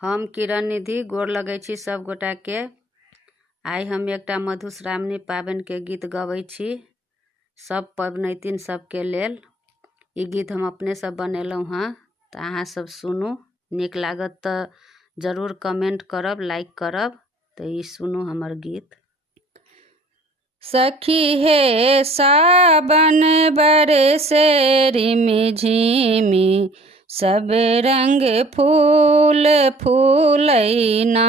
हम किरण निधि गोर लगै छी सब गोटा के। आइ हम एकटा मधुश्रावणी पाबनि के गीत गबै छी सब पबनैतिन सबके लेल। ई गीत हम अपने सब बनेलहुँ हँ, तऽ अहाँ सब सुनू। नीक लागत तऽ जरूर कमेंट करब, लाइक करब। तऽ ई सुनू हमर गीत। सखी हे सावन बरसे रिमि झिमी, सब रंग फूल फूलैना।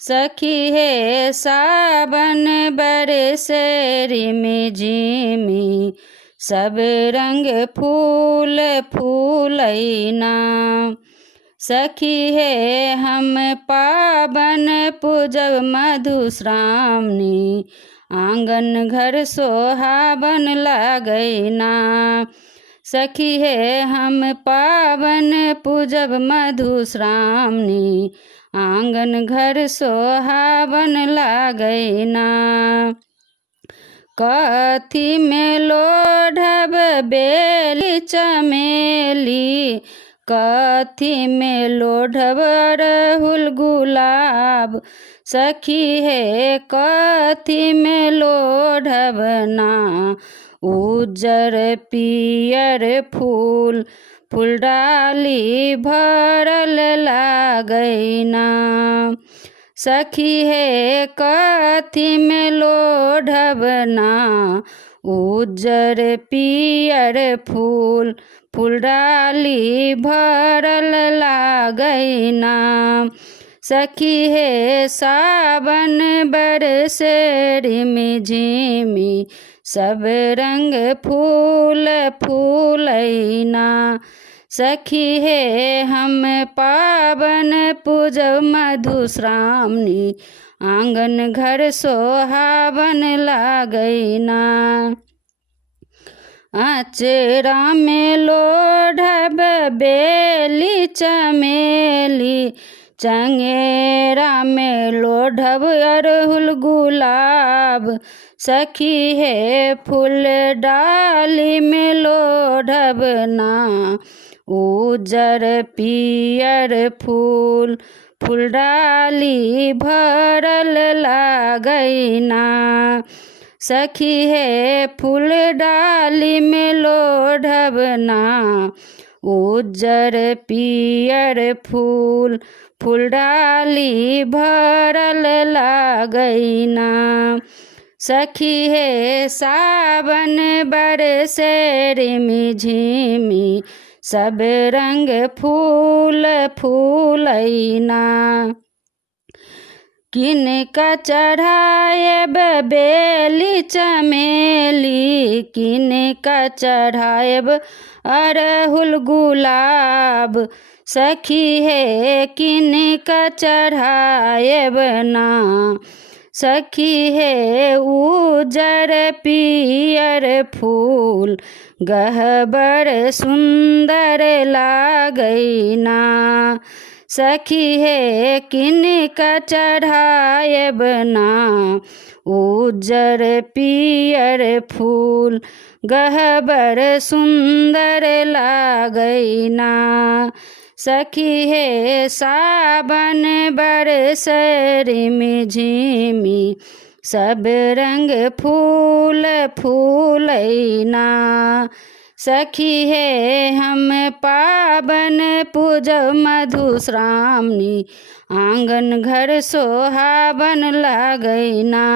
सखी हे सावन बरसे रिमि झिमी, सब रंग फूल फूलैना। सखी हे हम पावन पूजब मधुश्रावणी, आंगन घर सोहावन लागैना। सखी हे हम पावन पूजब मधुश्रावणी, आंगन घर सोहावन लागैना। कथी में लोढ़ब बेली चमेली, कथी में लोढ़ब अड़हुल गुलाब। सखी हे कथी में लोढ़ब ना, उज्जर पियर फूल फूलडाली भरल लागैना। सखी हे कथी में लोढ़ब ना, उज्जर पियर फूल फूलडाली भरल लागैना। सखी हे सावन बरसे रिमि झिमी, सब रंग फूल फूलैना। सखी हे हम पावन पूजब मधुश्रावणी, आंगन घर सोहावन लागैना। आचरा में लोढ़ब बेली चमेली, चंगेरा में लोढ़ब अड़हुल गुलाब। सखी हे फूल डाली में लोढ़ब ना, उज्जर पियर फूल फूलडाली भरल लागैना। सखी हे फूल डाली में लोढ़ब ना, उज्जर पियर फूल फूलडाली भरल लागैना। सखी हे सावन बरसे रिमि झिमी, सब रंग फूल फूलैना। किनका चढ़ाएब बेली चमेली, किनका चढ़ाएब अड़हुल गुलाब। सखी हे किनका चढ़ाएब ना, सखी हे उज्जर पियर फूल गहबर सुंदर लागैना। सखी हे किनका चढ़ाएब ना, उज्जर पियर फूल गहबर सुंदर लागैना। सखी हे सावन बरसे रिमि झिमी, सब रंग फूल फूलैना। सखी हे हम पावन पूजब मधुश्रावणी, आंगन घर सोहावन लागैना।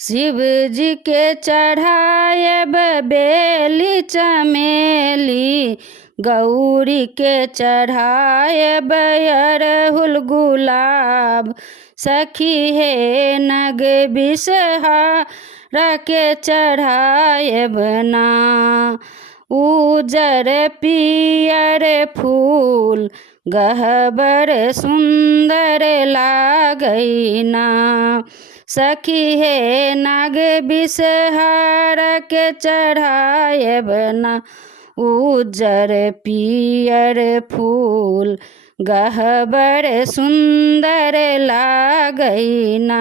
शिव जी के चढ़ाएब बेली चमेली, गौरी के चढ़ाएब अड़हुल गुलाब। सखी हे नग बिषहारा के चढ़ाएब ना, उज्जर पियर फूल गहबर सुंदर लागैना। सखी हे नाग बिषहारा के चढ़ाएब ना, उज्जर पियर फूल गहबर सुंदर लागैना।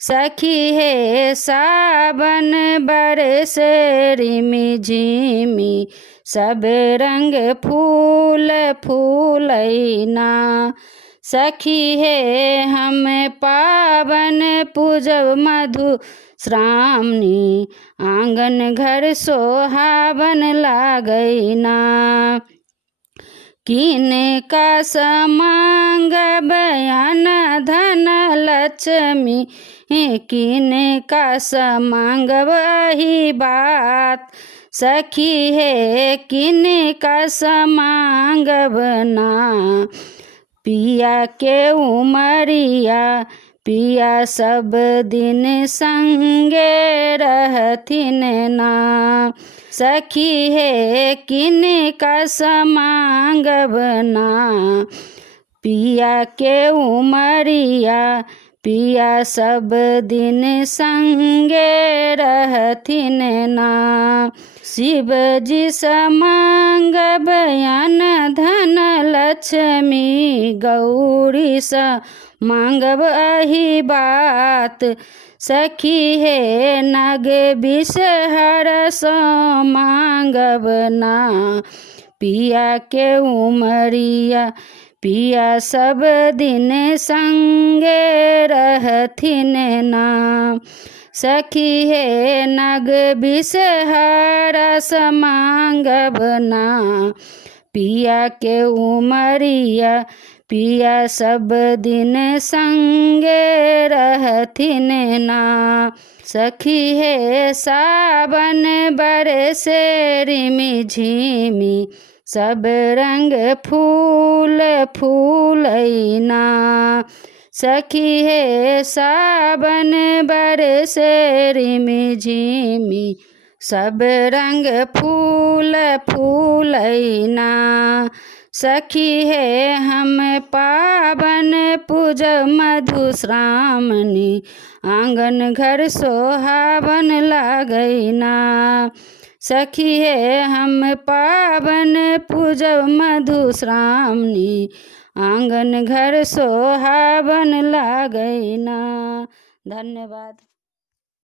सखी हे सावन बरसे रिमि झिमी, सब रंग फूल फूलैना। सखी हे हम पावन पूजब मधुश्रावणी, आंगन घर सोहावन लागैना। किनका समांगब अन्न धन लक्ष्मी, किनका समांगब अही बात। सखी हे किनका समांगब ना, पिया के उमरिया पिया सब दिन संगे रहथिन ना। सखी हे किनका समांगब ना, पिया के उमरिया पिया सब दिन संगे रहथिन ना। शिव जी समांगब अन्न धन लक्ष्मी, गौरी समांगब अही बात। सखी हे नग बिषहर समांगब ना, पिया के उमरिया पिया सब दिन संगे रहथिन ना। सखी हे नग बिषहर समांगब ना, पिया के उमरिया पिया सब दिन संगे रहथिन ना। सखी हे सावन बरसे रिमि झिमी, सब रंग फूल फूलैना। सखी हे सावन बरसे रिमि झिमी, सब रंग फूल फूलैना। सखी हे हम पावन पूजब मधुश्रावणी, आंगन घर सोहावन लागैना। सखी हे हम पावन पूजब मधुश्रावणी, आंगन घर सोहावन लागैना। धन्यवाद।